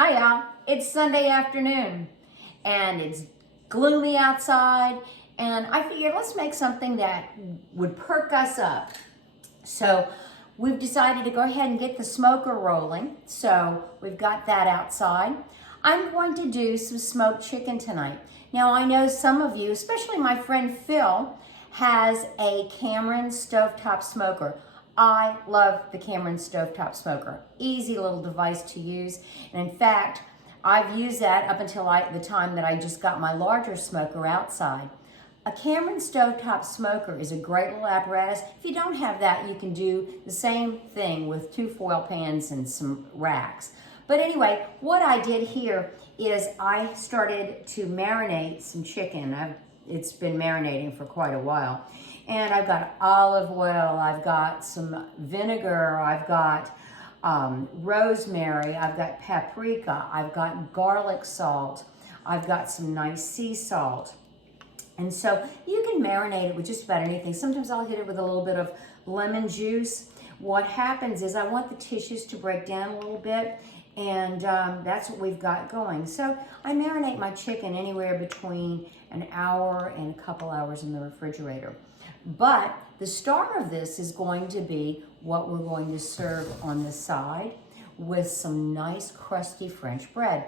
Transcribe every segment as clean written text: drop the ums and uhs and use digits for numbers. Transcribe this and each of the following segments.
Hi y'all, it's Sunday afternoon and it's gloomy outside and I figured let's make something that would perk us up. So we've decided to go ahead and get the smoker rolling. So we've got that outside. I'm going to do some smoked chicken tonight. Now I know some of you, especially my friend Phil, has a Cameron stovetop smoker. I love the Cameron stovetop smoker. Easy little device to use. And in fact, I've used that up until the time that I just got my larger smoker outside. A Cameron stovetop smoker is a great little apparatus. If you don't have that, you can do the same thing with 2 foil pans and some racks. But anyway, what I did here is I started to marinate some chicken. It's been marinating for quite a while. And I've got olive oil, I've got some vinegar, I've got rosemary, I've got paprika, I've got garlic salt, I've got some nice sea salt. And so you can marinate it with just about anything. Sometimes I'll hit it with a little bit of lemon juice. What happens is I want the tissues to break down a little bit, and that's what we've got going. So I marinate my chicken anywhere between an hour and a couple hours in the refrigerator. But the star of this is going to be what we're going to serve on the side with some nice crusty French bread.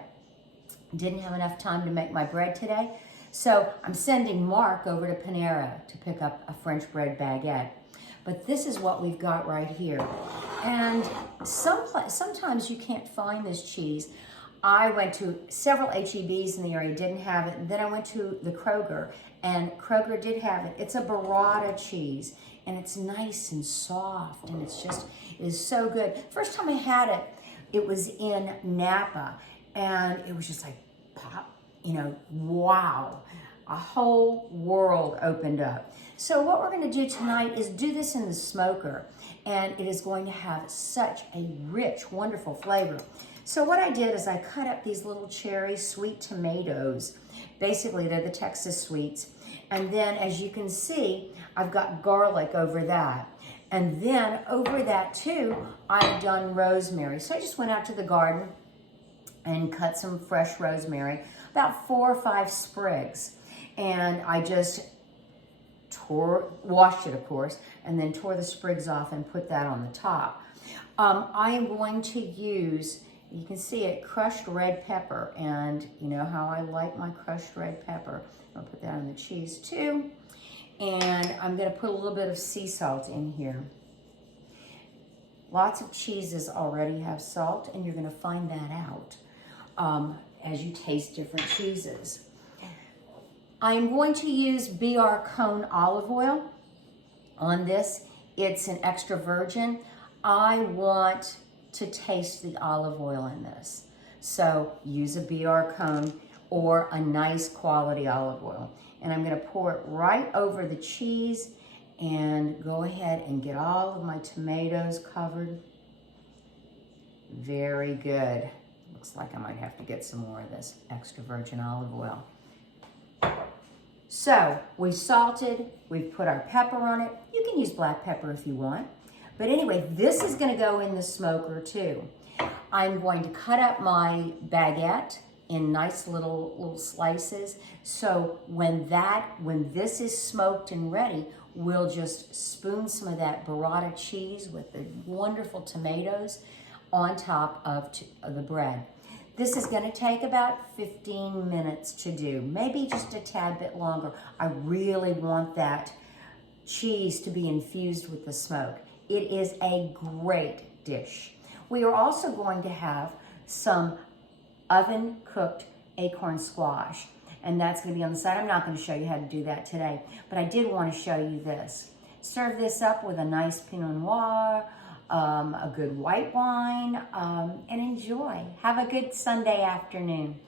Didn't have enough time to make my bread today, so I'm sending Mark over to Panera to pick up a French bread baguette. But this is what we've got right here. And sometimes you can't find this cheese. I went to several HEBs in the area, didn't have it. And then I went to the Kroger, and Kroger did have it. It's a Burrata cheese, and it's nice and soft, and it is so good. First time I had it, it was in Napa, and it was just like pop, wow. A whole world opened up. So what we're gonna do tonight is do this in the smoker, and it is going to have such a rich, wonderful flavor. So what I did is I cut up these little cherry sweet tomatoes. Basically, they're the Texas sweets. And then, as you can see, I've got garlic over that. And then over that too, I've done rosemary. So I just went out to the garden and cut some fresh rosemary, about 4 or 5 sprigs. And I just washed it, of course, and then tore the sprigs off and put that on the top. I am going to use, you can see it, crushed red pepper, and you know how I like my crushed red pepper. I'll put that on the cheese too. And I'm gonna put a little bit of sea salt in here. Lots of cheeses already have salt, and you're gonna find that out as you taste different cheeses. I'm going to use BR Cone olive oil on this. It's an extra virgin. I want to taste the olive oil in this. So use a BR Cone or a nice quality olive oil. And I'm gonna pour it right over the cheese and go ahead and get all of my tomatoes covered. Very good. Looks like I might have to get some more of this extra virgin olive oil. So we've salted, we've put our pepper on it. You can use black pepper if you want. But anyway, this is gonna go in the smoker too. I'm going to cut up my baguette in nice little slices. So when this is smoked and ready, we'll just spoon some of that burrata cheese with the wonderful tomatoes on top of the bread. This is gonna take about 15 minutes to do, maybe just a tad bit longer. I really want that cheese to be infused with the smoke. It is a great dish. We are also going to have some oven-cooked acorn squash, and that's gonna be on the side. I'm not gonna show you how to do that today, but I did wanna show you this. Serve this up with a nice Pinot Noir, a good white wine, and enjoy. Have a good Sunday afternoon.